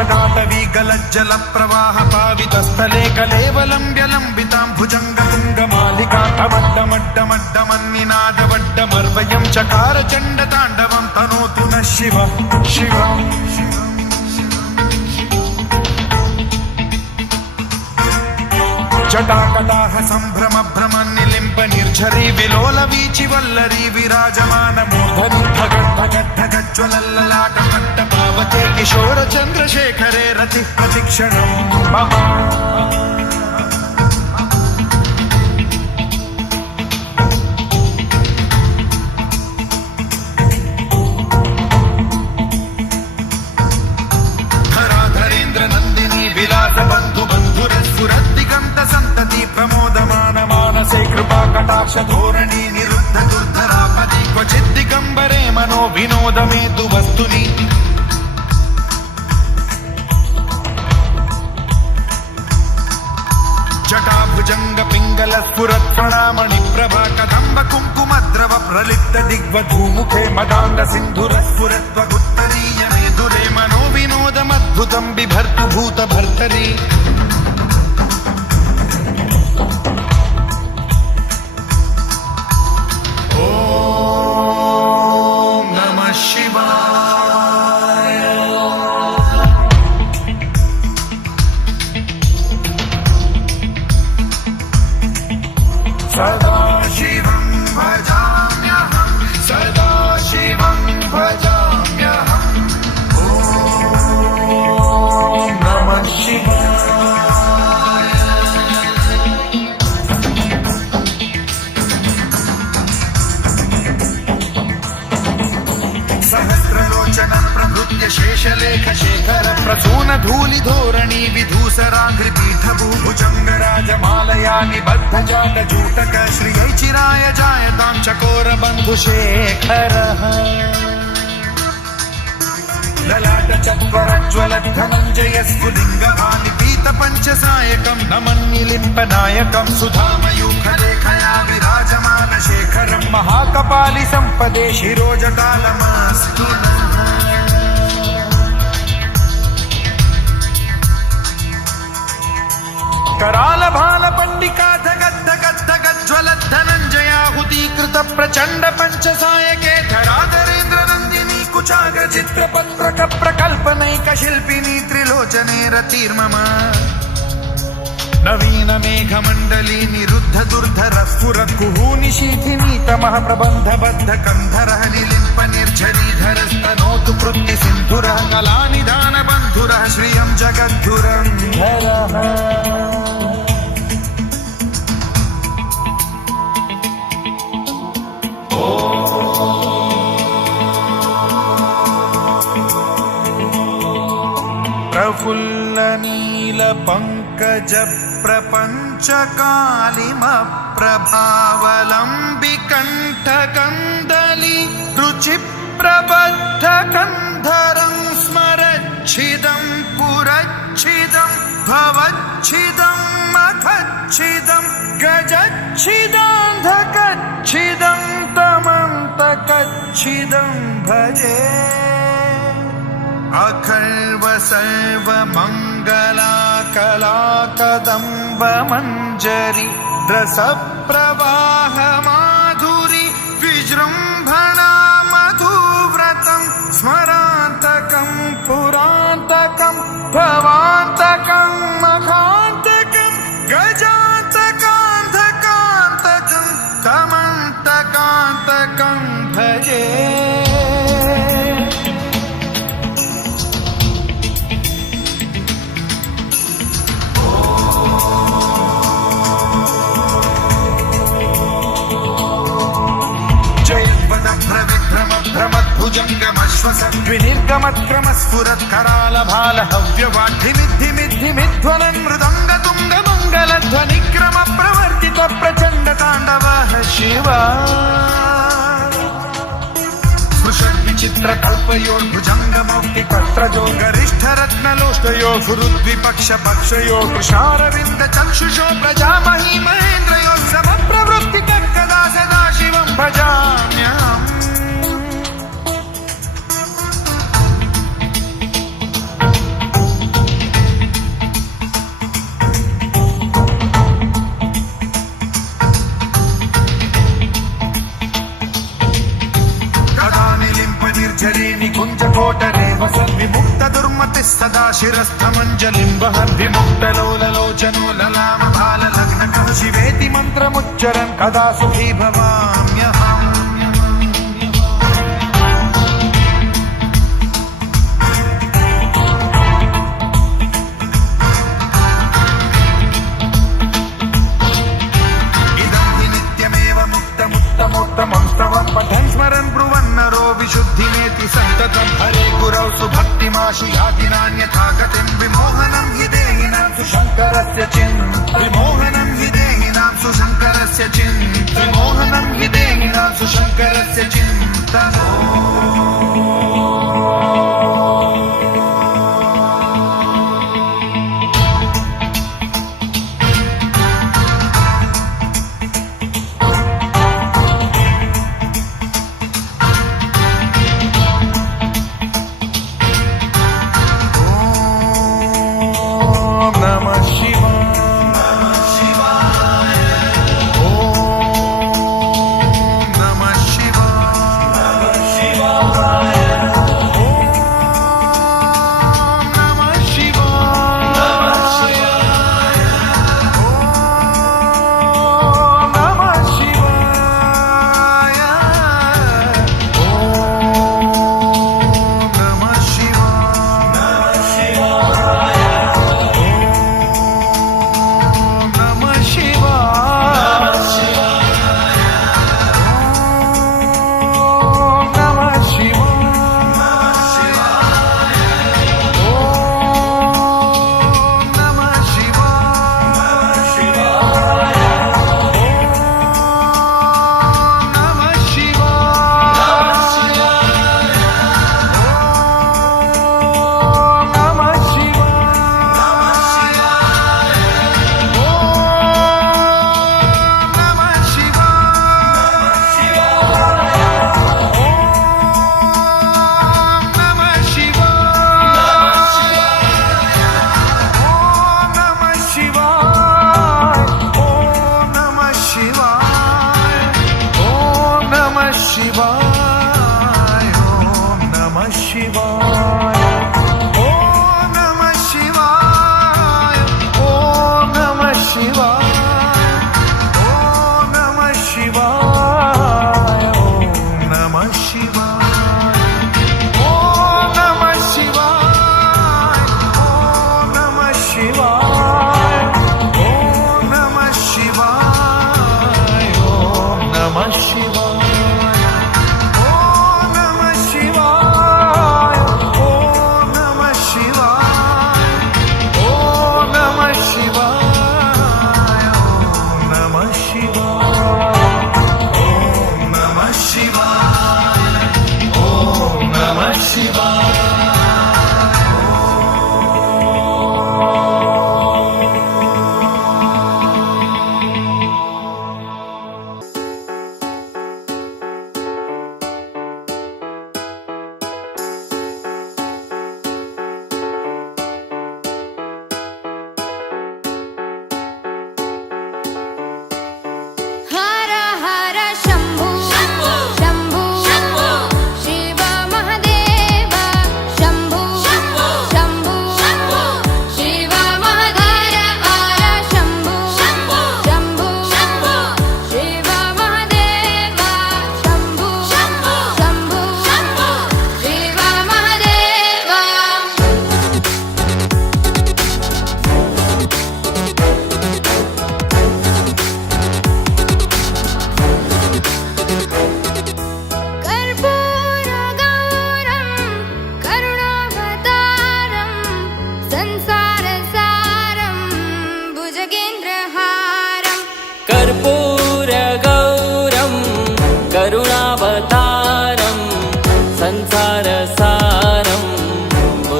जटाटवी गलज्जल प्रवाह पावितस्थले कलेवलम्ब्य लम्बितां भुजङ्गतुङ्गमालिका तमड्डमड्डमड्डमन्निनादवड्डमर्वयं चकार चण्डताण्डवं तनोतु नः शिव शिव जटाकटाह सम्भ्रम भ्रम निलिम्ब निर्झरी विलोल वीचि वल्लरी विराजमान मूर्धनि धगद्धगद्धगज्ज्वलल्ललाट मण्डपावते किशोर चन्द्रशेखरे रतिः प्रतिक्षणं मम धराधरेन्द्र नन्दिनी विलास बन्धु बन्धुरस्फुरद्दिगन्त सन्तति प्रमोदमान मानसे कृपा कटाक्ष धोरणी निरुद्ध दुर्धरापदि क्वचित् दिगम्बरे मनो विनोद मे तु वस्तुनि जटाभुजंग पिंगल स्फुरत्फणामणि प्रभा कदम्ब कुङ्कुमद्रव प्रलिप्त दिग्वधूमुखे मदान्ध सिन्धुर स्फुरत्वगुत्तरीय मेधुरे मनो विनोदमद्भुतं बिभर्तु भूत भर्तरि ॐ नमः शिवाय सदा शिवं भजाम्यहं सदा शिवं भजाम्यहम् ॐ नमः शिवाय सहस्रलोचनं प्रभृत्य शेषलेख शेखर प्रसून धूलि धोरणी विधूसराघ्रिपीठ भूभुजङ्गराजमालया निबद्ध जाटजूटक श्रियै चिराय जायतां चकोर बन्धुशेखरः ललाट चत्वरज्ज्वल धनञ्जय स्फुलिङ्गभानि पीत पञ्चसायकं नमन्निलिम्पनायकं सुधामयूखलेखया विराजमान शेखरं महाकपालि सम्पदे शिरोजटालमस्तु नः कराल भाल पंडिका धगद्धगद्धगज्ज्वल धनञ्जयाहुतीकृत प्रचण्ड पञ्चसायके धराधरेन्द्र नन्दिनी कुचाग्र चित्रपत्रक प्रकल्पनैक शिल्पिनी त्रिलोचने रतिर्मम नवीन मेघमण्डली निरुद्ध दुर्धर स्फुरत् कुहूनि शीथिनी तमः प्रबन्ध बद्ध कन्धरः निलिम्प निर्झरीधरस्तनोतु कृत्ति सिन्धुरः कलानिधान बन्धुरः श्रियं जगद्धुरन्धरः प्रफुल्ल नील पंकज प्रपंच कालिम प्रभावलंबि कंठ कंदली रुचि प्रबद्ध कंधरं स्मरच्छिदं पुरच्छिदं भवच्छिदं मखच्छिदं गजच्छिदान्धकच्छिदं तमन्तकच्छिदं भजे अखर्व सर्व मंगला कला कदम्ब मंजरी रस प्रवाह माधुरी विजृंभणा मधुव्रतं स्मरान्तकं पुरान्तकं भवान्तकं मखान्तकं गजान्तकान्धकान्तकं तमन्तकान्तकं भजे भ्रमद्विनिर्गमत्क्रम स्फुरत् कराल भाल हव्यवाढ्धिमिद्धिमिद्धिमिध्वलन मृदंग तुंग मंगल ध्वनिक्रम प्रवर्तित प्रचंड तांडवः शिव स्पृशन् विचित्र कल्पयोर्भुजंग मौक्ति कत्रजो गरिष्ठ रत्नलोष्टयो गुरुद्विपक्ष पक्षयो कृशारविंद चक्षुषो प्रजामही महेन्द्रयो समप्रवृत्ति कदा सदा शिवं भजाम्यहम् सदा शिरस्थमञ्जलिं वहन् विमुक्तलोललोचनो ललामभाललग्नकः शिवेति मन्त्रमुच्चरन् कदा सुखी भवाम्यहम् उत्तमोत्तमं स्तवं पठन् स्मरन् ब्रुवन्नरो विशुद्धिमेति सन्ततं हरे गुरौ सुभक्तिमाशु याति नान्यथा गतिं विमोहनं हि देहिनां सुशङ्करस्य विमोहनं हि देहिनां सुशङ्करस्य विमोहनं हि देहिनां सुशङ्करस्य चिन्तनो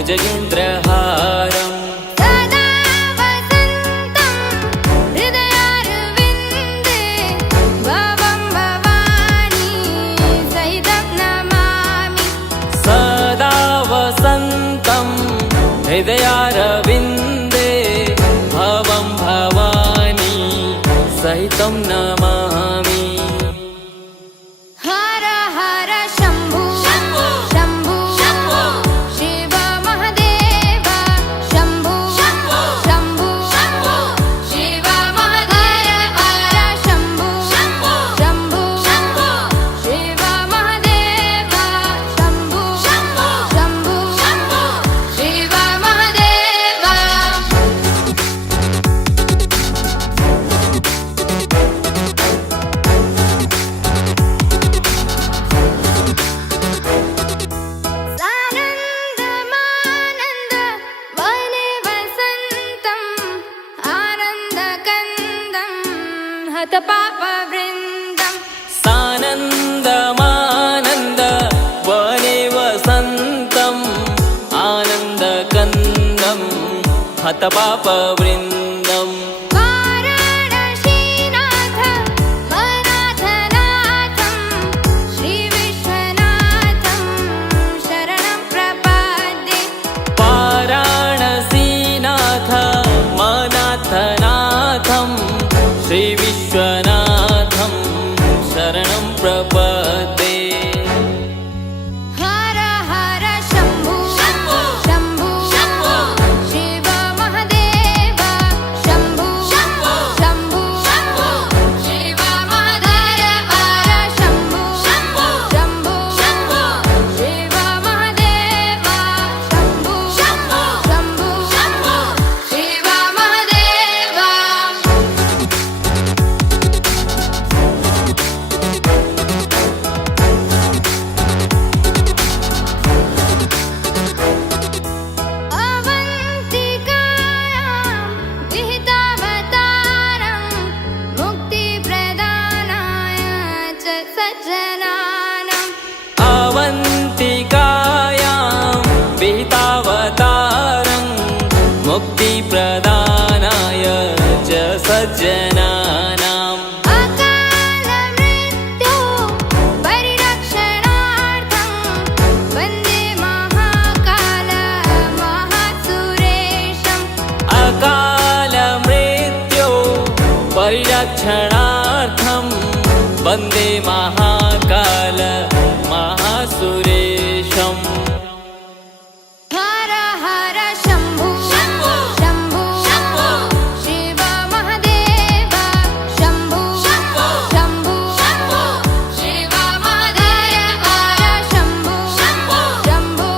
भुजगेन्द्रहारम् सदा वसन्तं हृदयारविन्दे भवं भवानी सहितं नमामि सदा वसन्तं हृदयारविन्दे भवं भवानी सहितं नमामि हर हर शम्भु शम्भु शिव महादेव हतपापवृन्दम् सानन्दमानन्द वने वसन्तम् आनन्दकन्दं हतपापवृन्दम् वाराणसीनाथ मनाथनाथं श्रीविश्वनाथं शरणं प्रपद्ये वाराणसीनाथ मनाथनाथं श्रीविश्वनाथं शरणं प्रपद्ये हर हर शम्भो शम्भो शिव महदेव शम्भो शम्भो शिव महदेव शम्भो शम्भो शिव महदेव शम्भो शम्भो शिव महदेव अवन्तिकायां विहितावतारं मुक्तिप्रदानाय च सज्जनानाम् अवन्तिकायां विहितावतारं मुक्तिप्रदानाय च सज्जनानाम् अकालमृत्यो परिरक्षणार्थं वन्दे महाकाल महासुरेशम् अकालमृत्यो परिरक्षणार्थं वन्दे महाकाल महासुरेशम् हर हर शम्भो शम्भो शिव महदेव शम्भो शम्भो शिव महदेव शम्भो शम्भो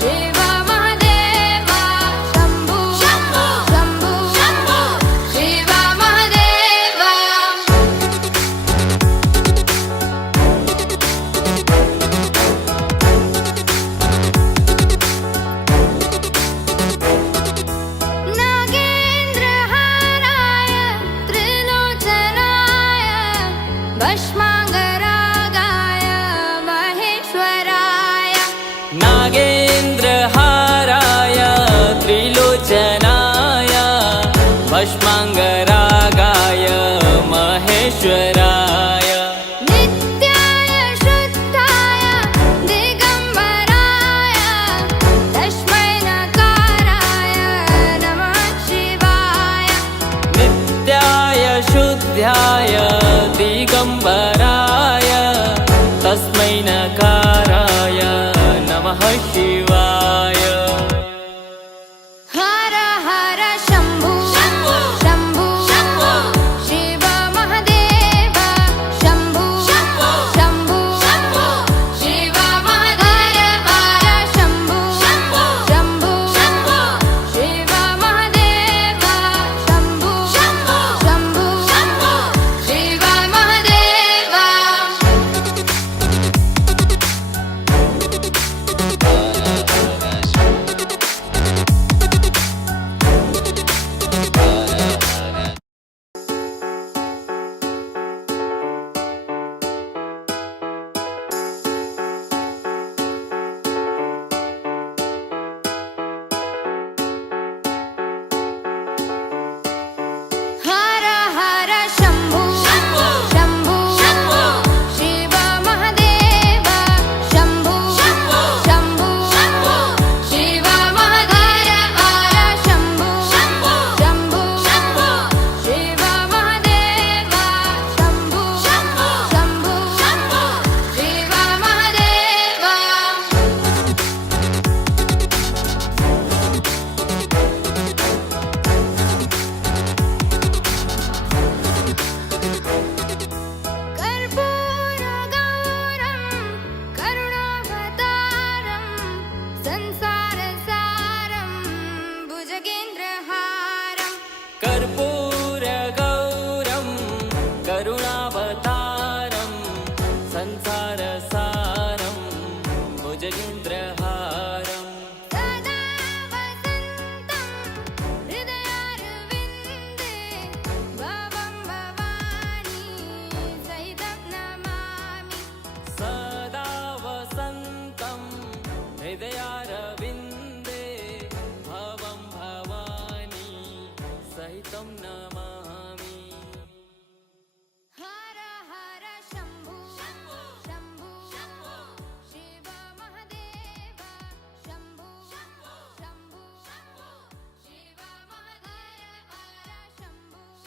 शिव महदेव शम्भो शम्भो शिव महदेव नागेन्द्रहाराय त्रिलोचनाय भस्माङ्गरागाय महेश्वराय नागेन्द्रहाराय त्रिलोचनाय भस्माङ्गरागाय महेश्वराय नित्याय शुद्धाय दिगम्बराय तस्मै नकाराय नमः शिवाय नित्याय शुद्ध्याय दिगम्बराय तस्मै नकाराय नमः शिवाय हर हर शम्भो शम्भो शिव महदेव शम्भो शम्भो शिव महदेव शम्भो शम्भो शिव महदेव शम्भो शम्भो शिव महदेव हर हर शम्भो शम्भो शिव महदेव शम्भो शम्भो शिव महदेव शम्भो शम्भो शिव महदेव शम्भो शम्भो शिव महदेव कर्पूरगौरं करुणावतारं संसारसारं भुजगेन्द्रहारम् कर्पूरगौरं करुणावतारं संसारसारं भुजगेन्द्रहारम्